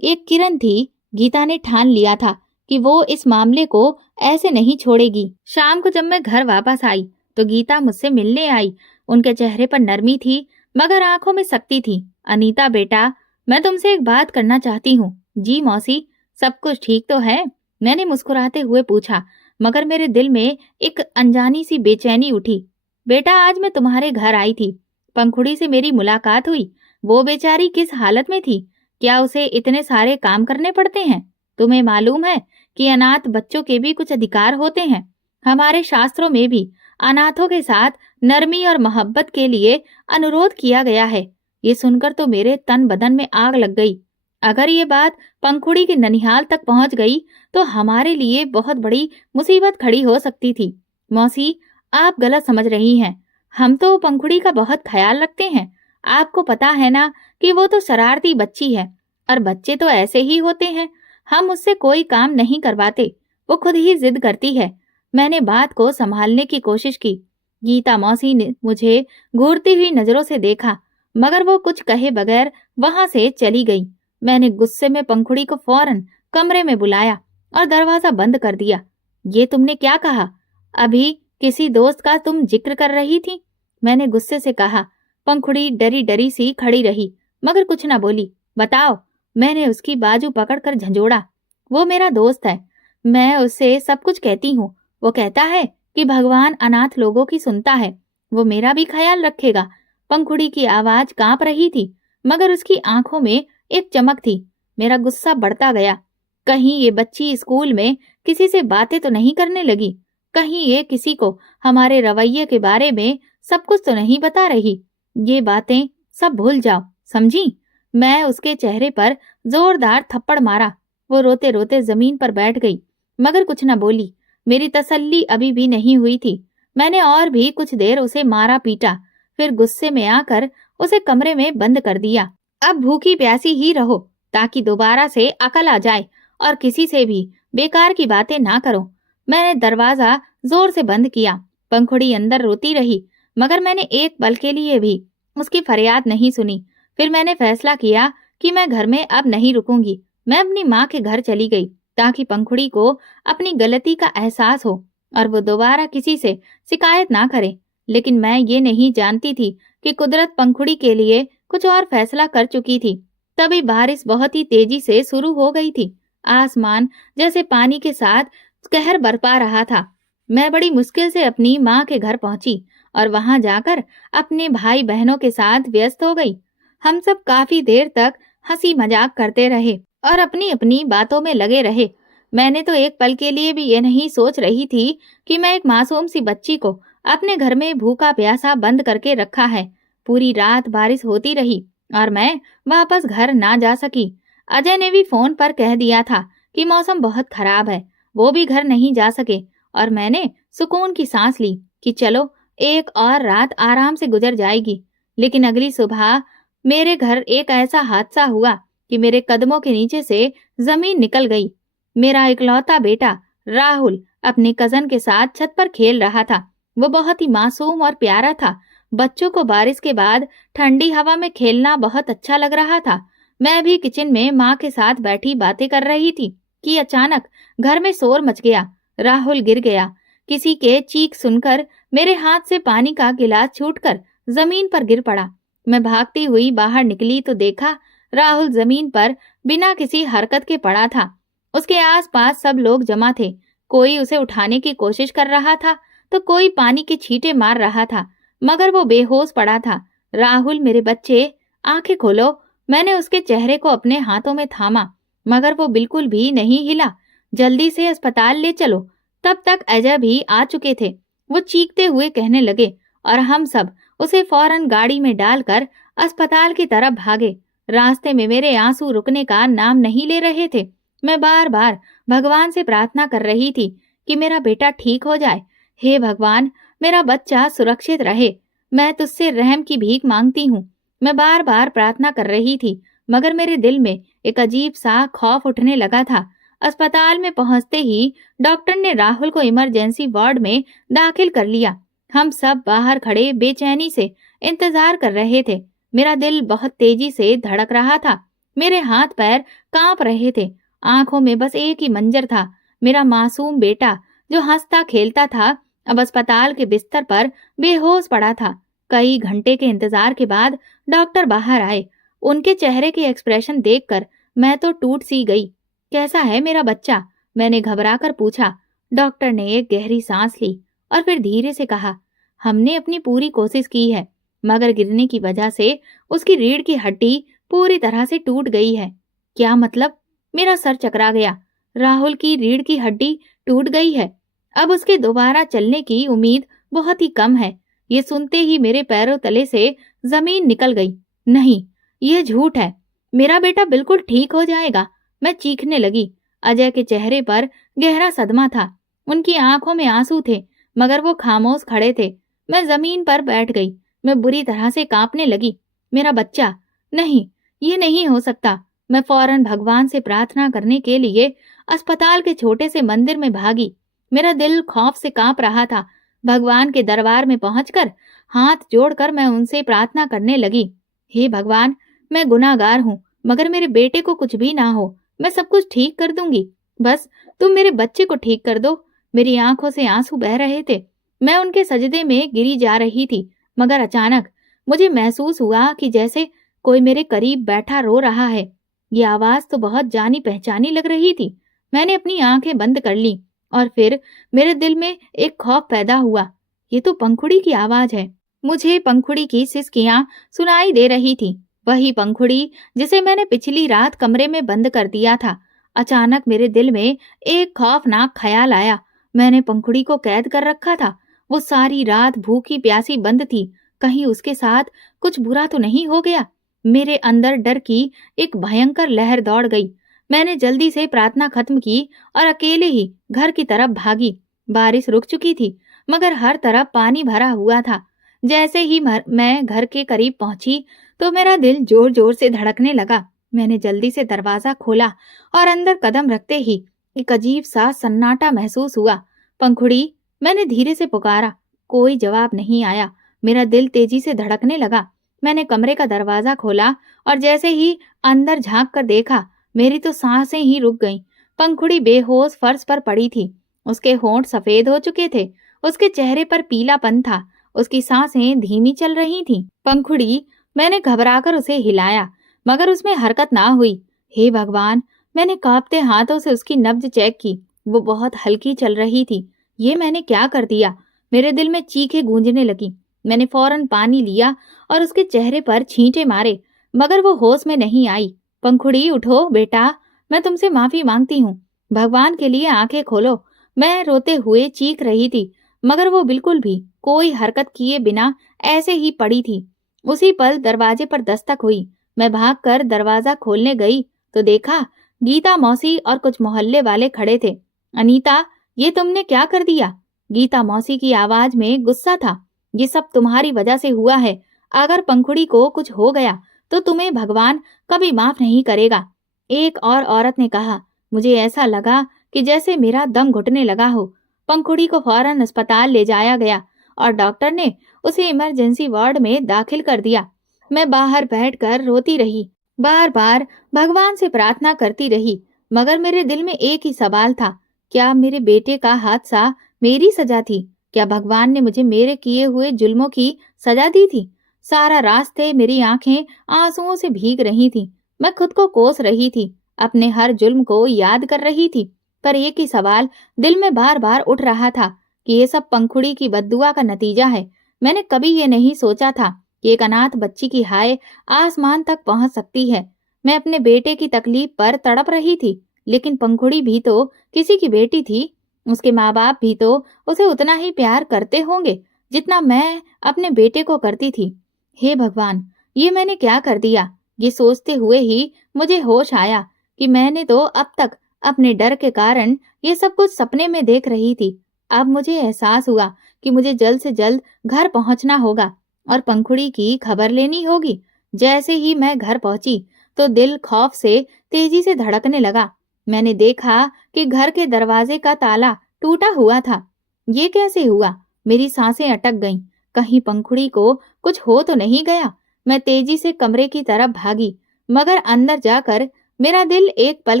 एक किरण थी। गीता ने ठान लिया था कि वो इस मामले को ऐसे नहीं छोड़ेगी। शाम को जब मैं घर वापस आई तो गीता मुझसे मिलने आई। उनके चेहरे पर नरमी थी मगर आंखों में सख्ती थी। अनीता बेटा, मैं तुमसे एक बात करना चाहती हूँ। जी मौसी, सब कुछ ठीक तो है? मैंने मुस्कुराते हुए पूछा, मगर मेरे दिल में एक अनजानी सी बेचैनी उठी। बेटा, आज मैं तुम्हारे घर आई थी। पंखुड़ी से मेरी मुलाकात हुई। वो बेचारी किस हालत में थी? क्या उसे इतने सारे काम करने पड़ते हैं? तुम्हें मालूम है कि अनाथ बच्चों के भी कुछ अधिकार होते हैं। हमारे शास्त्रों में भी अनाथों के साथ नरमी और मोहब्बत के लिए अनुरोध किया गया है। ये सुनकर तो मेरे तन बदन में आग लग गई। अगर ये बात पंखुड़ी के ननिहाल तक पहुंच गई तो हमारे लिए बहुत बड़ी मुसीबत खड़ी हो सकती थी। मौसी, आप गलत समझ रही हैं। हम तो पंखुड़ी का बहुत ख्याल रखते हैं। आपको पता है ना कि वो तो शरारती बच्ची है, और बच्चे तो ऐसे ही होते हैं। हम उससे कोई काम नहीं करवाते, वो खुद ही जिद करती है। मैंने बात को संभालने की कोशिश की। गीता मौसी ने मुझे घूरती हुई नजरों से देखा, मगर वो कुछ कहे बगैर वहां से चली गई। मैंने गुस्से में पंखुड़ी को फौरन कमरे में बुलाया और दरवाजा बंद कर दिया। ये तुमने क्या कहा? अभी किसी दोस्त का तुम जिक्र कर रही थी? मैंने गुस्से से कहा। पंखुड़ी डरी डरी सी खड़ी रही मगर कुछ न बोली। बताओ। मैंने उसकी बाजू पकड़कर झंझोड़ा। वो मेरा दोस्त है। मैं उससे सब कुछ कहती हूँ। वो कहता है कि भगवान अनाथ लोगों की सुनता है। वो मेरा भी ख्याल रखेगा। पंखुड़ी की आवाज कांप रही थी मगर उसकी आंखों में एक चमक थी। मेरा गुस्सा बढ़ता गया। कहीं ये बच्ची स्कूल में किसी से बातें तो नहीं करने लगी? कहीं ये किसी को हमारे रवैये के बारे में सब कुछ तो नहीं बता रही? ये बातें सब भूल जाओ, समझी? मैं उसके चेहरे पर जोरदार थप्पड़ मारा। वो रोते रोते जमीन पर बैठ गई मगर कुछ न बोली। मेरी तसल्ली अभी भी नहीं हुई थी। मैंने और भी कुछ देर उसे मारा पीटा, फिर गुस्से में आकर उसे कमरे में बंद कर दिया। अब भूखी प्यासी ही रहो ताकि दोबारा से अकल आ जाए, और किसी से भी बेकार की बातें ना करो। मैंने दरवाजा जोर से बंद किया। पंखुड़ी अंदर रोती रही मगर मैंने एक पल के लिए भी उसकी फरियाद नहीं सुनी। फिर मैंने फैसला किया कि मैं घर में अब नहीं रुकूंगी। मैं अपनी माँ के घर चली गई ताकि पंखुड़ी को अपनी गलती का एहसास हो और वो दोबारा किसी से शिकायत ना करे। लेकिन मैं ये नहीं जानती थी कि कुदरत पंखुड़ी के लिए कुछ और फैसला कर चुकी थी। तभी बारिश बहुत ही तेजी से शुरू हो गई थी। आसमान जैसे पानी के साथ कहर बरपा रहा था। मैं बड़ी मुश्किल से अपनी माँ के घर पहुंची और वहां जाकर अपने भाई बहनों के साथ व्यस्त हो गई। हम सब काफी देर तक हंसी मजाक करते रहे और अपनी अपनी बातों में लगे रहे। मैंने तो एक पल के लिए भी ये नहीं सोच रही थी कि मैं एक मासूम सी बच्ची को अपने घर में भूखा प्यासा बंद करके रखा है। पूरी रात बारिश होती रही और मैं वापस घर ना जा सकी। अजय ने भी फोन पर कह दिया था कि मौसम बहुत खराब है, वो भी घर नहीं जा सके। और मैंने सुकून की सांस ली कि चलो एक और रात आराम से गुजर जाएगी। लेकिन अगली सुबह मेरे घर एक ऐसा हादसा हुआ कि मेरे कदमों के नीचे से जमीन निकल गई। मेरा इकलौता बेटा राहुल अपने कजन के साथ छत पर खेल रहा था। वो बहुत ही मासूम और प्यारा था। बच्चों को बारिश के बाद ठंडी हवा में खेलना बहुत अच्छा लग रहा था। मैं भी किचन में माँ के साथ बैठी बातें कर रही थी कि अचानक घर में शोर मच गया। राहुल गिर गया। किसी के चीख सुनकर मेरे हाथ से पानी का गिलास छूटकर जमीन पर गिर पड़ा। मैं भागती हुई बाहर निकली तो देखा राहुल जमीन पर बिना किसी हरकत के पड़ा था। उसके आसपास सब लोग जमा थे। कोई उसे उठाने की कोशिश कर रहा था तो कोई पानी के छींटे मार रहा था, मगर वो बेहोश पड़ा था। राहुल मेरे बच्चे, आंखें खोलो। मैंने उसके चेहरे को अपने हाथों में थामा मगर वो बिल्कुल भी नहीं हिला। जल्दी से अस्पताल ले चलो। तब तक अजय भी आ चुके थे। वो चीखते हुए कहने लगे और हम सब उसे फौरन गाड़ी में डालकर अस्पताल की तरफ भागे। रास्ते में मेरे आंसू रुकने का नाम नहीं ले रहे थे। मैं बार बार भगवान से प्रार्थना कर रही थी कि मेरा बेटा ठीक हो जाए। हे भगवान, मेरा बच्चा सुरक्षित रहे। मैं तुझसे रहम की भीख मांगती हूँ। मैं बार बार प्रार्थना कर रही थी, मगर मेरे दिल में एक अजीब सा खौफ उठने लगा था। अस्पताल में पहुंचते ही डॉक्टर ने राहुल को इमरजेंसी वार्ड में दाखिल कर लिया। हम सब बाहर खड़े बेचैनी से इंतजार कर रहे थे। मेरा दिल बहुत तेजी से धड़क रहा था। मेरे हाथ पैर कांप रहे थे। आंखों में बस एक ही मंजर था, मेरा मासूम बेटा जो हंसता खेलता था, अब अस्पताल के बिस्तर पर बेहोश पड़ा था। कई घंटे के इंतजार के बाद डॉक्टर बाहर आए। उनके चेहरे के एक्सप्रेशन देखकर मैं तो टूट सी गई। कैसा है मेरा बच्चा? मैंने घबराकर पूछा। डॉक्टर ने एक गहरी सांस ली और फिर धीरे से कहा, हमने अपनी पूरी कोशिश की है, मगर गिरने की वजह से उसकी रीढ़ की हड्डी पूरी तरह से टूट गई है। क्या मतलब? मेरा सर चकरा गया। राहुल की रीढ़ की हड्डी टूट गई है। अब उसके दोबारा चलने की उम्मीद बहुत ही कम है। ये सुनते ही मेरे पैरों तले से जमीन निकल गई। नहीं, ये झूठ है। मेरा बेटा बिल्कुल ठीक हो जाएगा। मैं चीखने लगी। अजय के चेहरे पर गहरा सदमा था। उनकी आंखों में आंसू थे, मगर वो खामोश खड़े थे। मैं जमीन पर बैठ गई। मैं बुरी तरह से कांपने लगी। मेरा बच्चा? नहीं, ये नहीं हो सकता। मैं फौरन भगवान से प्रार्थना करने के लिए अस्पताल के छोटे से मंदिर में भागी। मेरा दिल खौफ से कांप रहा था। भगवान के दरबार में पहुंचकर हाथ जोड़कर मैं उनसे प्रार्थना करने लगी। हे भगवान, मैं गुनाहगार हूँ, मगर मेरे बेटे को कुछ भी ना हो। मैं सब कुछ ठीक कर दूंगी। बस तुम मेरे बच्चे को ठीक कर दो। मेरी आंखों से आंसू बह रहे थे। मैं उनके सजदे में गिरी जा रही थी, मगर अचानक मुझे महसूस हुआ कि जैसे कोई मेरे करीब बैठा रो रहा है। ये आवाज तो बहुत जानी पहचानी लग रही थी। मैंने अपनी आंखें बंद कर ली और फिर मेरे दिल में एक खौफ पैदा हुआ। ये तो पंखुड़ी की आवाज है। मुझे पंखुड़ी की सिसकियां सुनाई दे रही थी। वही पंखुड़ी जिसे मैंने पिछली रात कमरे में बंद कर दिया था। अचानक मेरे दिल में एक खौफनाक ख्याल आया। मैंने पंखुड़ी को कैद कर रखा था। वो सारी रात भूखी प्यासी बंद थी। कहीं उसके साथ कुछ बुरा तो नहीं हो गया? मेरे अंदर डर की एक भयंकर लहर दौड़ गई। मैंने जल्दी से प्रार्थना खत्म की और अकेले ही घर की तरफ भागी। बारिश रुक चुकी थी, मगर हर तरफ पानी भरा हुआ था। जैसे ही मैं घर के करीब पहुंची तो मेरा दिल जोर जोर से धड़कने लगा। मैंने जल्दी से दरवाजा खोला और अंदर कदम रखते ही एक अजीब सा सन्नाटा महसूस हुआ। पंखुड़ी, मैंने धीरे से पुकारा। कोई जवाब नहीं आया। मेरा दिल तेजी से धड़कने लगा। मैंने कमरे का दरवाजा खोला और जैसे ही अंदर झांक कर देखा, मेरी तो सांसें ही रुक गईं। पंखुड़ी बेहोश फर्श पर पड़ी थी। उसके होंठ सफेद हो चुके थे। उसके चेहरे पर पीलापन था। उसकी सांसें धीमी चल रही थीं। पंखुड़ी, मैंने घबराकर उसे हिलाया, मगर उसमें हरकत ना हुई। हे भगवान, मैंने कांपते हाथों से उसकी नब्ज चेक की। वो बहुत हल्की चल रही थी। ये मैंने क्या कर दिया? मेरे दिल में चीखें गूंजने लगी। मैंने फौरन पानी लिया और उसके चेहरे पर छींटे मारे, मगर वो होश में नहीं आई। पंखुड़ी, उठो बेटा, मैं तुमसे माफी मांगती हूँ। भगवान के लिए आंखें खोलो। मैं रोते हुए चीख रही थी, मगर वो बिल्कुल भी कोई हरकत किए बिना ऐसे ही पड़ी थी। उसी पल दरवाजे पर दस्तक हुई। मैं भागकर दरवाजा खोलने गई तो देखा गीता मौसी और कुछ मोहल्ले वाले खड़े थे। अनीता, ये तुमने क्या कर दिया? गीता मौसी की आवाज में गुस्सा था। ये सब तुम्हारी वजह से हुआ है। अगर पंखुड़ी को कुछ हो गया तो तुम्हें भगवान कभी माफ नहीं करेगा। एक और औरत ने कहा। मुझे ऐसा लगा कि जैसे मेरा दम घुटने लगा हो। पंखुड़ी को फौरन अस्पताल ले जाया गया और डॉक्टर ने उसे इमरजेंसी वार्ड में दाखिल कर दिया। मैं बाहर बैठकर रोती रही, बार बार भगवान से प्रार्थना करती रही, मगर मेरे दिल में एक ही सवाल था, क्या मेरे बेटे का हादसा मेरी सजा थी? क्या भगवान ने मुझे मेरे किए हुए जुल्मों की सजा दी थी? सारा रास्ते मेरी आंखें आंसुओं से भीग रही थीं। मैं खुद को कोस रही थी, अपने हर जुल्म को याद कर रही थी, पर एक ही सवाल दिल में बार बार उठ रहा था कि ये सब पंखुड़ी की बद्दुआ का नतीजा है। मैंने कभी ये नहीं सोचा था कि एक अनाथ बच्ची की हाय आसमान तक पहुंच सकती है। मैं अपने बेटे की तकलीफ पर तड़प रही थी, लेकिन पंखुड़ी भी तो किसी की बेटी थी। उसके माँ बाप भी तो उसे उतना ही प्यार करते होंगे जितना मैं अपने बेटे को करती थी। हे भगवान, ये मैंने क्या कर दिया? ये सोचते हुए ही मुझे होश आया कि मैंने तो अब तक अपने डर के कारण ये सब कुछ सपने में देख रही थी। अब मुझे एहसास हुआ कि मुझे जल्द से जल्द घर पहुंचना होगा और पंखुड़ी की खबर लेनी होगी। जैसे ही मैं घर पहुंची तो दिल खौफ से तेजी से धड़कने लगा। मैंने देखा कि घर के दरवाजे का ताला टूटा हुआ था। ये कैसे हुआ? मेरी सांसें अटक गईं। कहीं पंखुड़ी को कुछ हो तो नहीं गया? मैं तेजी से कमरे की तरफ भागी, मगर अंदर जाकर मेरा दिल एक पल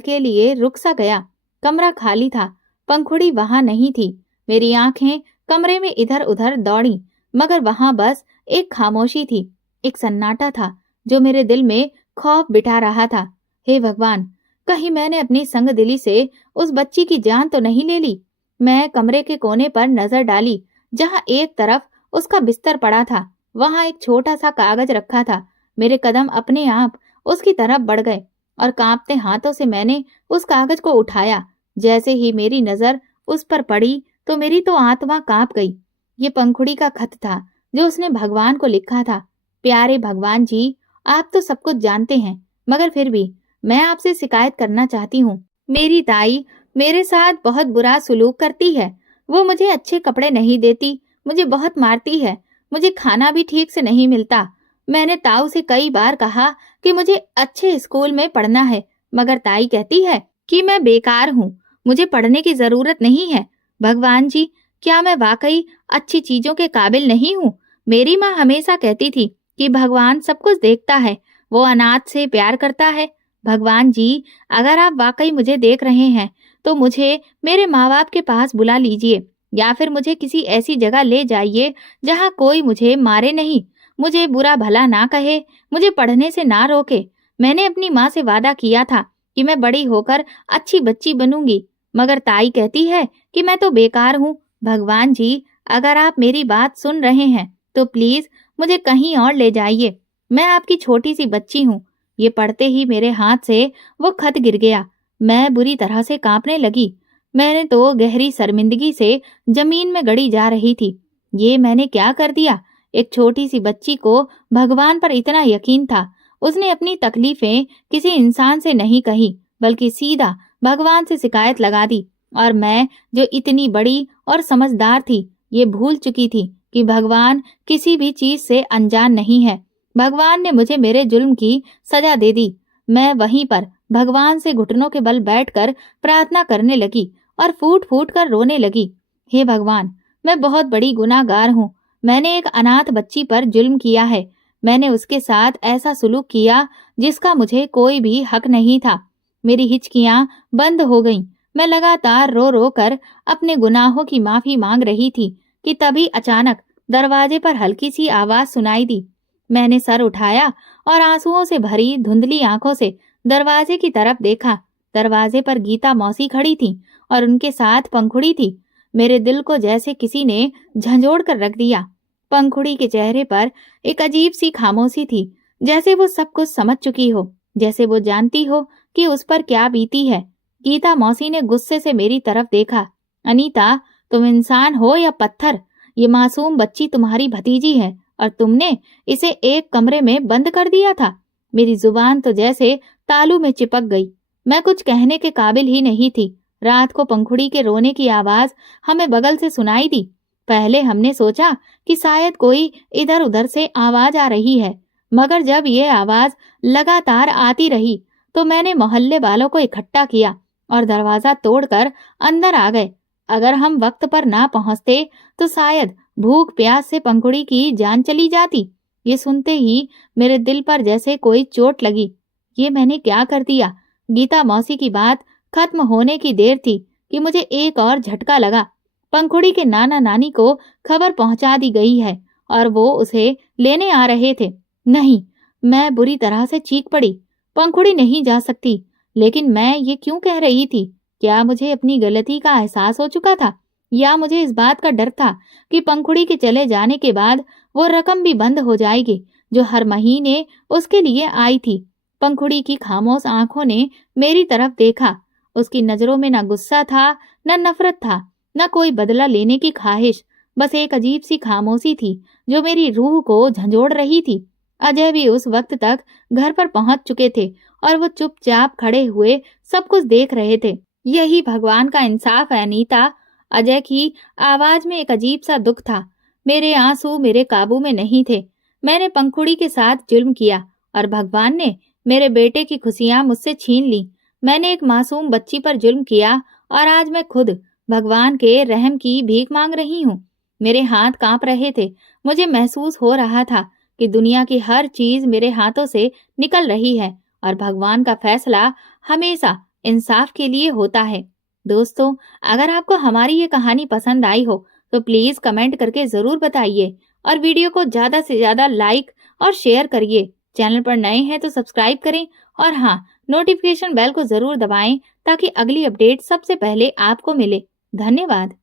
के लिए रुक सा गया। कमरा खाली था, पंखुड़ी वहां नहीं थी। मेरी आंखें कमरे में इधर उधर दौड़ी, मगर वहां बस एक खामोशी थी, एक सन्नाटा था जो मेरे दिल में खौफ बिठा रहा था। हे भगवान, कहीं मैंने अपनी संगदिली से उस बच्ची की जान तो नहीं ले ली? मैं कमरे के कोने पर नजर डाली, जहां एक तरफ उसका बिस्तर पड़ा था, वहां एक छोटा सा कागज रखा था। मेरे कदम अपने आप उसकी तरफ बढ़ गए और कांपते हाथों से मैंने उस कागज को उठाया। जैसे ही मेरी नजर उस पर पड़ी तो मेरी तो आत्मा कांप गई। ये पंखुड़ी का खत था जो उसने भगवान को लिखा था। प्यारे भगवान जी, आप तो सब कुछ जानते हैं, मगर फिर भी मैं आपसे शिकायत करना चाहती हूँ। मेरी ताई मेरे साथ बहुत बुरा सुलूक करती है। वो मुझे अच्छे कपड़े नहीं देती, मुझे बहुत मारती है, मुझे खाना भी ठीक से नहीं मिलता। मैंने ताऊ से कई बार कहा कि मुझे अच्छे स्कूल में पढ़ना है, मगर ताई कहती है कि मैं बेकार हूँ, मुझे पढ़ने की जरूरत नहीं है। भगवान जी, क्या मैं वाकई अच्छी चीजों के काबिल नहीं हूँ? मेरी माँ हमेशा कहती थी कि भगवान सब कुछ देखता है, वो अनाथ से प्यार करता है। भगवान जी, अगर आप वाकई मुझे देख रहे हैं तो मुझे मेरे माँ बाप के पास बुला लीजिए, या फिर मुझे किसी ऐसी जगह ले जाइए जहाँ कोई मुझे मारे नहीं, मुझे बुरा भला ना कहे, मुझे पढ़ने से ना रोके। मैंने अपनी माँ से वादा किया था कि मैं बड़ी होकर अच्छी बच्ची बनूंगी, मगर ताई कहती है कि मैं तो बेकार हूँ। भगवान जी, अगर आप मेरी बात सुन रहे हैं तो प्लीज मुझे कहीं और ले जाइए। मैं आपकी छोटी सी बच्ची हूँ। ये पढ़ते ही मेरे हाथ से वो खत गिर गया। मैं बुरी तरह से कांपने लगी। मैंने तो गहरी शर्मिंदगी से जमीन में गड़ी जा रही थी। ये मैंने क्या कर दिया? एक छोटी सी बच्ची को भगवान पर इतना यकीन था। उसने अपनी तकलीफें किसी इंसान से नहीं कही, बल्कि सीधा भगवान से शिकायत लगा दी। और मैं, जो इतनी बड़ी और समझदार थी, ये भूल चुकी थी कि भगवान किसी भी चीज से अनजान नहीं है। भगवान ने मुझे मेरे जुल्म की सजा दे दी। मैं वहीं पर भगवान से घुटनों के बल बैठकर प्रार्थना करने लगी और फूट फूट कर रोने लगी। हे भगवान, मैं बहुत बड़ी गुनाहगार हूँ। मैंने एक अनाथ बच्ची पर जुल्म किया है। मैंने उसके साथ ऐसा सुलूक किया जिसका मुझे कोई भी हक नहीं था। मेरी हिचकियां बंद हो गईं। मैं लगातार रो रो कर अपने गुनाहों की माफी मांग रही थी कि तभी अचानक दरवाजे पर हल्की सी आवाज सुनाई दी। मैंने सर उठाया और आंसुओं से भरी धुंधली आंखों से दरवाजे की तरफ देखा। दरवाजे पर गीता मौसी खड़ी थी और उनके साथ पंखुड़ी थी। मेरे दिल को जैसे किसी ने झंझोड़ कर रख दिया। पंखुड़ी के चेहरे पर एक अजीब सी खामोशी थी, जैसे वो सब कुछ समझ चुकी हो, जैसे वो जानती हो कि उस पर क्या बीती है। गीता मौसी ने गुस्से से मेरी तरफ देखा। अनीता, तुम इंसान हो या पत्थर? ये मासूम बच्ची तुम्हारी भतीजी है और तुमने इसे एक कमरे में बंद कर दिया था। मेरी जुबान तो जैसे तालू में चिपक गई। मैं कुछ कहने के काबिल ही नहीं थी। रात को पंखुड़ी के रोने की आवाज हमें बगल से सुनाई दी। पहले हमने सोचा कि शायद कोई इधर उधर से आवाज आ रही है, मगर जब ये आवाज लगातार आती रही तो मैंने मोहल्ले वालों को इकट्ठा किया और दरवाजा तोड़कर अंदर आ गए। अगर हम वक्त पर ना पहुंचते तो शायद भूख प्यास से पंखुड़ी की जान चली जाती। ये सुनते ही मेरे दिल पर जैसे कोई चोट लगी। ये मैंने क्या कर दिया? गीता मौसी की बात खत्म होने की देर थी कि मुझे एक और झटका लगा। पंखुड़ी के नाना नानी को खबर पहुंचा दी गई है और वो उसे लेने आ रहे थे। नहीं, मैं बुरी तरह से चीख पड़ी। पंखुड़ी नहीं जा सकती। लेकिन मैं ये क्यों कह रही थी? क्या मुझे अपनी गलती का एहसास हो चुका था, या मुझे इस बात का डर था कि पंखुड़ी के चले जाने के बाद वो रकम भी बंद हो जाएगी जो हर महीने उसके लिए आई थी? पंखुड़ी की खामोश आंखों ने मेरी तरफ देखा। उसकी नजरों में न गुस्सा था, न नफरत था, न कोई बदला लेने की ख्वाहिश। बस एक अजीब सी खामोशी थी जो मेरी रूह को झंझोड़ रही थी। अजय भी उस वक्त तक घर पर पहुंच चुके थे और वो चुपचाप खड़े हुए सब कुछ देख रहे थे। यही भगवान का इंसाफ है अनीता। अजय की आवाज में एक अजीब सा दुख था। मेरे आंसू मेरे काबू में नहीं थे। मैंने पंखुड़ी के साथ जुल्म किया और भगवान ने मेरे बेटे की खुशियां मुझसे छीन ली। मैंने एक मासूम बच्ची पर जुल्म किया और आज मैं खुद भगवान के रहम की भीख मांग रही हूँ। मेरे हाथ कांप रहे थे। मुझे महसूस हो रहा था कि दुनिया की हर चीज मेरे हाथों से निकल रही है और भगवान का फैसला हमेशा इंसाफ के लिए होता है। दोस्तों, अगर आपको हमारी ये कहानी पसंद आई हो तो प्लीज कमेंट करके जरूर बताइए और वीडियो को ज्यादा से ज्यादा लाइक और शेयर करिए। चैनल पर नए हैं तो सब्सक्राइब करें और हाँ, नोटिफिकेशन बेल को जरूर दबाएं ताकि अगली अपडेट सबसे पहले आपको मिले। धन्यवाद।